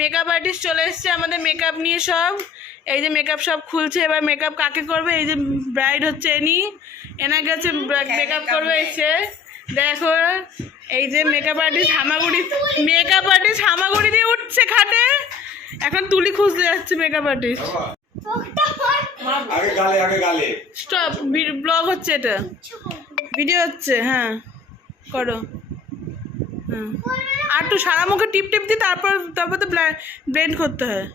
Makeup artist চলে এসছে আমাদের মেকআপ নিয়ে সব। এই যে মেকআপ সব খুলছে, এবার মেকআপ কাকে করবে? এই যে ব্রাইড হচ্ছে এনাকে হচ্ছে মেকআপ করবে এসে। দেখো এই যে মেকআপ আর্টিস্ট হামাগুড়ি দিয়ে উঠছে খাটে। এখন তুলি খুঁজতে যাচ্ছে মেকআপ আর্টিস্ট। স্টপ, ব্লগ হচ্ছে, এটা ভিডিও হচ্ছে। হ্যাঁ করো। হ্যাঁ আর একটু সারা মুখে টিপ টিপ দিই, তারপর তো ব্লেন্ড করতে হয়।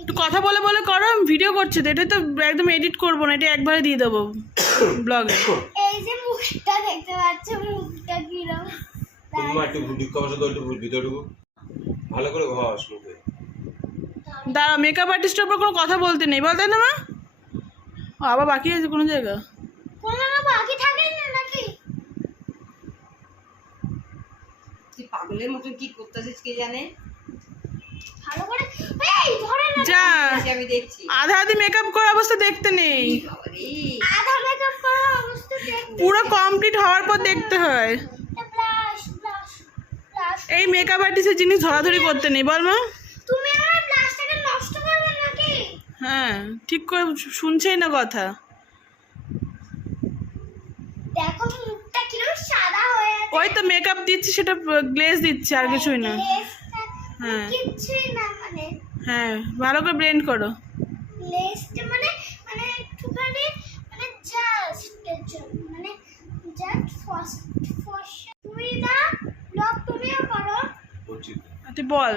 একটু কথা বলে বলে করো, ভিডিও করছে তো, এটা তো একদম এডিট করবো না, এটা একবারে দিয়ে দেবো ব্লগে। এই যে মুখটা দেখতে পাচ্ছ, মুখটা কিরকম ভালো করে ঘষ মুখে। দাঁড়া, মেকআপ আর্টিস্টের উপর কোনো কথা বলতে নেই, বলতে না মা? ও আবার বাকি আছে কোনো জায়গা? কোনো বাকি থাকে না নাকি? তুই পাগলের মতো কি করতেছিস কে জানে? ভালো করে এই ধরে না যা, আমি দেখছি আধা আধি মেকআপ করা অবস্থা দেখতে নেই, বাবারে আধা মেকআপ করা অবস্থা দেখতে। পুরো কমপ্লিট হওয়ার পর দেখতে হয়। Blush blush blush. এই মেকআপ আর্টিস্টের জিনিস ধরাধরি করতে নেই, বল মা? তুমি আমার ব্লাশটাকে নষ্ট করবে নাকি? হ্যাঁ ঠিক করে শুনছেই না কথা। দেখো মুখটা কিরকম সাদা হয়ে আছে। ওই তো মেকআপ দিচ্ছি, সেটা গ্লেজ দিচ্ছে, আর কিছুই না। হ্যাঁ কিছুই না মানে হ্যাঁ, ভালো করে ব্লেন্ড করো। লেসটা মানে মানে একটুখানি মানে জাস্ট মানে জাস্ট ফার্স্ট তুমি না ব্লগ তুমিও করো। তুই বল,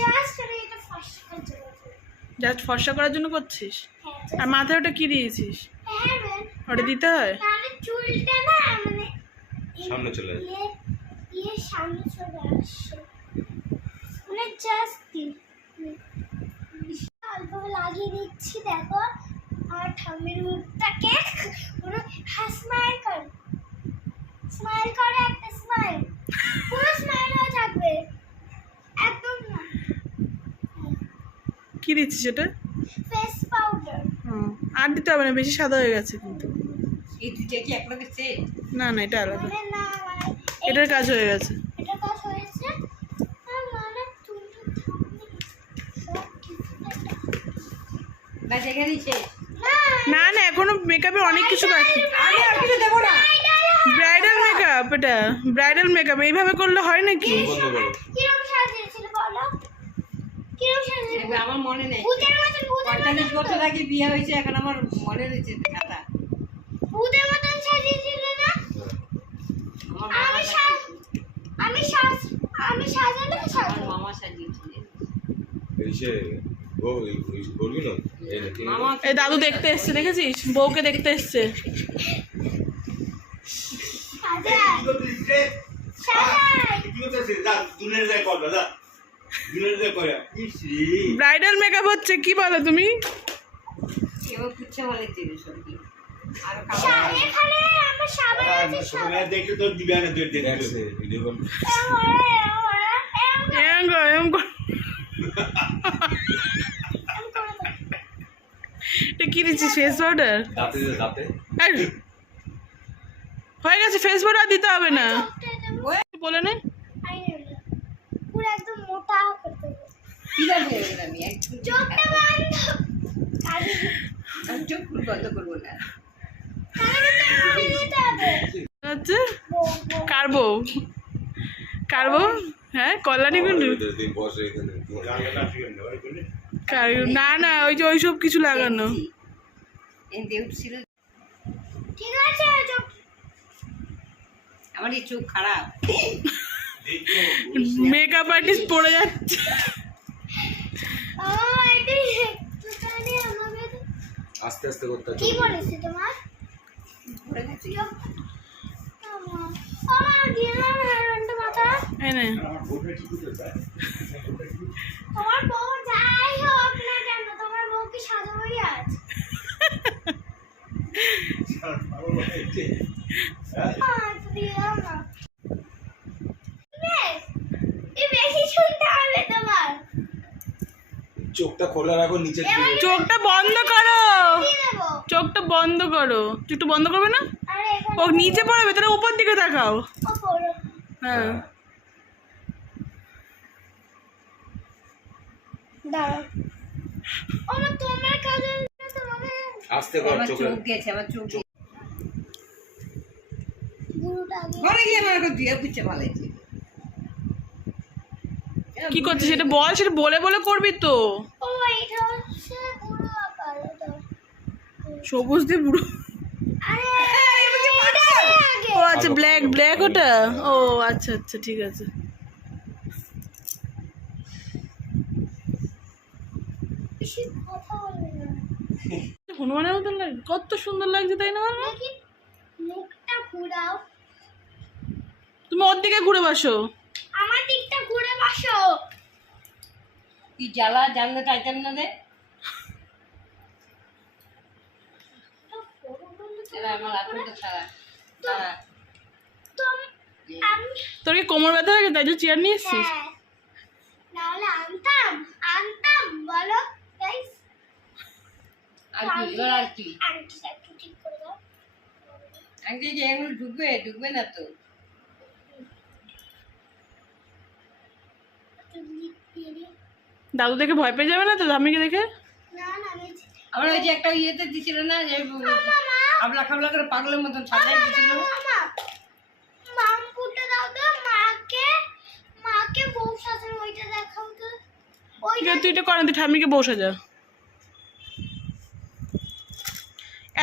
জাস্ট আমি এটা ফার্স্ট করতে জাস্ট ফর্সা করার জন্য করছিস? হ্যাঁ আর মাথায় ওটা কি দিয়েছিস? হ্যাঁ ম্যাম, ওটা দিতে হয়? তাহলে চুলটা না মানে সামনে চলে আসে। সামনে চলে আসে মানে জাস্ট অল্প লাগিয়ে দিচ্ছি। দেখো আর ঠাম্মির মুখটাকে পুরো স্মাইল কর, স্মাইল করে একটা স্মাইল, পুরো স্মাইল হয়ে থাকবে একদম না। কি দিচ্ছিস এটা? Face powder. আর দিতে হবে না, বেশি সাদা হয়ে গেছে কিন্তু। এই দুইটা কি একলগে সেট? না না, এটা আলাদা, মানে না মানে এটার কাজ হয়ে গেছে। এটা কাজ হয়েছে আর মানে তুমি সব কিছু বাস এখানেই শেষ? না না, এখনো মেকআপের অনেক কিছু বাকি। আমি আর কিছু দেবো না। ব্রাইডাল মেকআপ, এটা ব্রাইডাল মেকআপ, এইভাবে করলে হয় নাকি? বন্ধ করো। কিরকম সাজিয়েছিল বলো? কিরকম সাজিয়েছিল? আমার মনে নেই। ভূতের মতন 45 বছর আগে বিয়ে হয়েছে, এখন আমার মনে রয়েছে কথা। ভূতের মতন সাজিয়েছিল না? আমার আমি আমি সাজালে আমার সাজাবো। মামা সাজিয়েছিল। এসে ও এই করবি না এই নাকি মামা এই দাদু দেখতে এসছে, দেখেছিস? বউকে দেখতে এসছে। ব্রাইডাল মেকআপ হচ্ছে, কি বলো তুমি? কেউ কুচ্ছে বলে দিবে সত্যি। আর খাবার এখানে আমার সাবান আছে, সাবান। দেখলে তো দিবে না তুই দেখছে ভিডিও কল এম কর। এটা কি দিচ্ছিস? Face powder? দাঁতে দাঁতে হয়ে গেছে, ফেস পাউডার দিতে হবে না, বলে নে। পুরো একদম মোটা করতে হবে। কি করবো আমি একদম চোখটা বন্ধ। আমি চোখ বন্ধ করবো না। হচ্ছে কার বউ? কার বউ? হ্যাঁ কল্যাণী কুণ্ডু। বসে এখানে না না, ওই যে ওইসব কিছু লাগানো। এতে উঠছিল। ঠিক আছে চোখ আমার এই চোখ খারাপ। মেকআপ আর্টিস্ট পড়ে যাচ্ছে। এটাই একটুখানি আমাকে আস্তে আস্তে করতে কি বলেছে তোমার? পড়ে গেছে। আমার দিলাম হেরন্ড মাথা। এই নে। তোমার বউ যাই হোক না কেন, তোমার বউ কি সাজাবই আজ? দিলাম না। বেশ, এই বেশি চোখটা খোলা রাখো নিচের দিকে। চোখটা বন্ধ করো, দিয়ে দেবো। চোখটা বন্ধ করো। চোখটা বন্ধ করবে না? আর এখানে ও নিচে পড়বে, তাহলে উপর দিকে তাকাও। ওপরে। হ্যাঁ দাঁড়াও। আমার তোমার কাছে তোমাকে আস্তে কর আমার চোখে। চোখ গেছে, আমার চোখ গেছে। গুরুটা আগে ঘরে গিয়ে আমার একটা দিয়ে পুচ্ছে ভালোইছে। কি করছিস সেটা বল, সেটা বলে বলে করবি তো। ও এটা হচ্ছে গুরু আকার এটা। সবুজ দিয়ে পুরো। আরে এটা আগে ও আচ্ছা, ব্ল্যাক ব্ল্যাক ওটা। ও আচ্ছা আচ্ছা, ঠিক আছে। বেশি কথা বলবে না। হনুমানের মতন লাগে, কত সুন্দর লাগছে তাই না বল? দেখি মুখটা ঘুরাও। তুমি ওর দিকে ঘুরে বসো। আমার দিকটা ঘুরে বসো। কি জ্বালা, জানলে টাইটান না দে। এবার আমার আত্মটা ছাড়া ছাড়া। আমি তোর কি কোমর ব্যথা হয়ে গেছে তাই জন্য চেয়ার নিয়ে এসছিস? হ্যাঁ। নাহলে আনতাম বলো গাইস। আর কি এবার আর কি আন্টিটা একটু ঠিক করে দাও। আগে যে এগুলো ঢুকবে ঢুকবে না তো। একটু লিপ দিয়ে দিই। দাদু দেখে ভয় পেয়ে যাবে না তো ধামিকে দেখে? না না আমি আমরা ওই যে একটা ইয়েতে দিছিল না যে খাবলা খাবলা করে পাগলের মতন সাজাই দিছিল। মামপুটা দাও তো মাকে বউ সাজানো ওইটা দেখাও তো। ওইটা তুই এটা করেন, তুই ঠাম্মিকে বসে যা।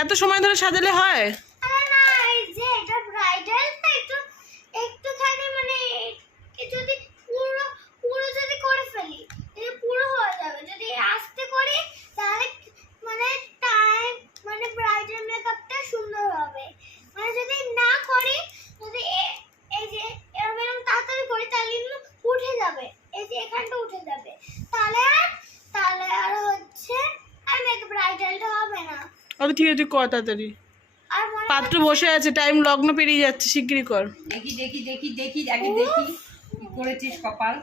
এত সময় ধরে সাজালে হয়? আরে না, এই যে এটা ব্রাইডাল তো একটুখানি মানে যদি পুরো যদি করে ফেলি এটা পুরো হয়ে যাবে। যদি আস্তে করি তাহলে মানে টাইম মানে ব্রাইডাল মেকআপটা সুন্দর হবে। মানে যদি না করি, যদি এই যে এরকম তাড়াতাড়ি করি তাহলে কিন্তু উঠে যাবে, এই যে এখানটা উঠে যাবে। তাহলে আর হচ্ছে আর মেকআপ ব্রাইডালটা হবে না। আরে ঠিক আছে, তুই কর তাড়াতাড়ি। আর মনে পাত্র বসে আছে, টাইম লগ্ন পেরিয়ে যাচ্ছে, শিগগিরই কর। দেখি দেখি দেখি দেখি আগে দেখি কি করেছিস কপাল।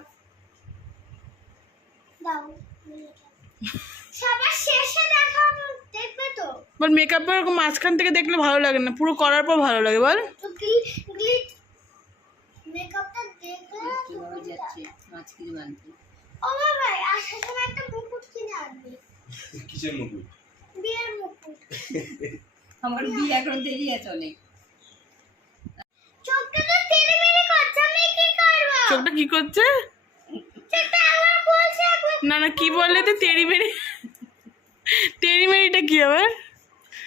দাও সবার শেষে দেখাও, দেখবে তো। বল মেকআপের এরকম মাঝখান থেকে দেখলে ভালো লাগে না, পুরো করার পর ভালো লাগে বল। তো গ্লিট মেকআপটা দেখলে কিভাবে যাচ্ছে মাছ কিনে বানতে। ও ভাই আসার সময় একটা মুকুট কিনে আনবি, কিসের মুকুট? বিয়ের মুকুট। আমার বিয়ে এখন দেরি আছে অনেক। চোখটা তো তেড়েমেড়ে করছে, আমি কি করব? চোখটা কি করছে? চোখটা আমার বলছে একবার। না না, কি বললে তুই? তেড়িমেড়ি? তেড়িমেড়িটা কি আবার?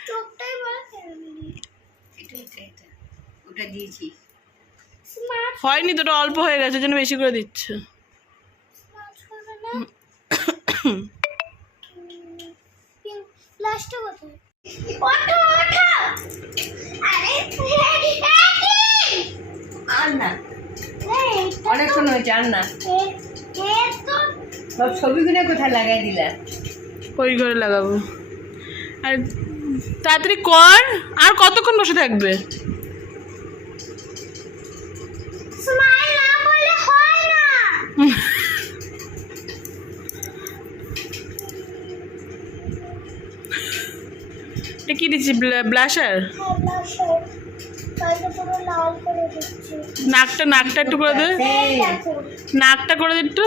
চোখটাই বলে তেড়েমেড়ে। এটা এটা এটা ওটা দিয়েছি। স্মার্ট হয়নি তো, ওটা অল্প হয়ে গেছে, ওই জন্য বেশি করে দিচ্ছে। স্মার্ট করবে না। লাস্টে কোথায়? ওঠো আরে আর না এই অনেকক্ষণ হয়েছে, আর না। তো সব ছবিগুলো কোথায় লাগাই দিলা? ওই ঘরে লাগাবো। আর তাড়াতাড়ি কর, আর কতক্ষণ বসে থাকবে? স্মাইল না করলে হয় না। এটা কি দিচ্ছি, ব্লাশার? তাইলে পুরো লাল করে দিচ্ছি। নাকটা একটু করে দে, এই দেখো নাকটা করে দে একটু,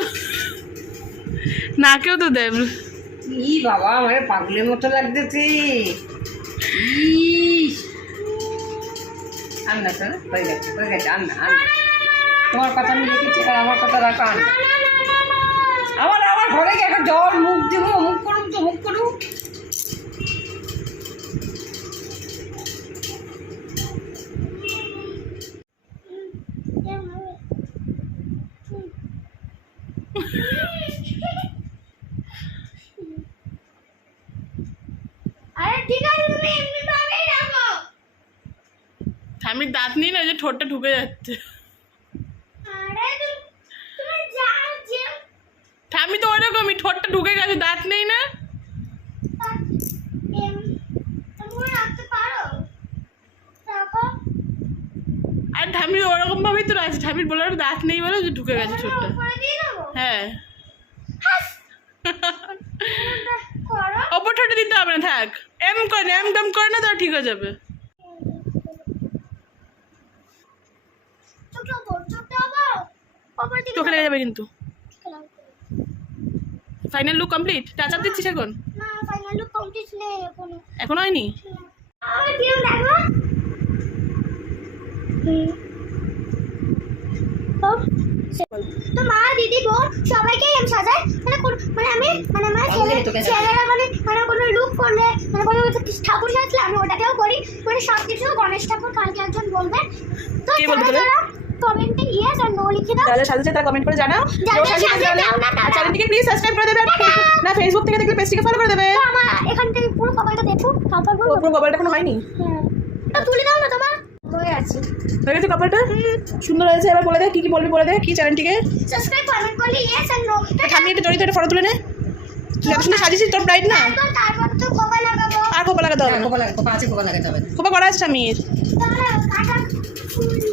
নাকেও তো দেব। ই বাবা আমার পাগলের মতো লাগতেছে। ইস আর না শোনা, হয়ে গেছে আর না আর না। তোমার কথা আমি রেখেছি, আর আমার কথা রাখো। আর না আমার ঘরে গিয়ে একটা জল মুখ দিব, মুখ করুক তো মুখ করুক। আরে ঠিক আছে, তুমি এমনি ভাবেই রাখো। আমি দাঁত নিই না, ওই যে ঠোঁটটা ঢুকে যাচ্ছে। আরে তুমি যাও যে আমি তো ওইরকমই, ঠোঁটটা ঢুকে গেছে, দাঁত নেই না। তুমি রাখতে পারো, রাখো। আর ঠামি ওরকম ভাবেই তো আছে, ঠামির বলে দাঁত নেই বলে যে ঢুকে গেছে ঠোঁটটা। উপরে দিয়ে দেবো। হ্যাঁ। হাস করো ওপর ঠোঁটে দিতে হবে না, থাক। এম করে না, এম করে না, তো ঠিক হয়ে যাবে। ছোট বড় ছোট হবো ওপর দিকে চোখে লেগে যাবে কিন্তু। Final look complete. Touch up দিচ্ছিস এখন? না ফাইনাল লুক কমপ্লিট নেই এখনো এখন হয়নি? আমার কিরম দেখো তো মা দিদি বোন সবাইকেই আমি সাজাই মানে আমি মানে আমার ছেলেরা মানে কোনো লুক করলে মানে কোনো ঠাকুর সাজলে আমি ওটাকেও করি মানে সব কিছু গণেশ ঠাকুর কালকে একজন বলবে তো কে বলবে তোরে? কমেন্টে ইয়েস আর নো লিখে দাও তাহলে সাজেছে তারা কমেন্ট করে জানাও। চ্যানেলটিকে প্লিজ সাবস্ক্রাইব করে দেবে। না ফেসবুক থেকে দেখলে পেজটিকে ফলো করে দেবে। তো আমার এখান থেকে পুরো কপালটা দেখো তারপর বলবো পুরো কপালটা এখনো হয়নি। এটা তুলে দাও না তোমার হয়ে আছে হয়ে গেছে কপালটা? সুন্দর হয়েছে। এবার বলে দে কি কি বলবি, বলে দে কি চ্যানেলটিকে। সাবস্ক্রাইব কমেন্ট করলে ইয়েস আর নো আমি একটা জড়িত একটা ফটো তুলে নে। তুই এত সুন্দর সাজিয়েছিস, তোর ব্রাইড না? তারপর তো কপাল লাগাবো আর কোপা লাগাতে হবে না। কোপা লাগাতে হবে। কোপা করা আছে স্বামীর। তাহলে কাটা ফুল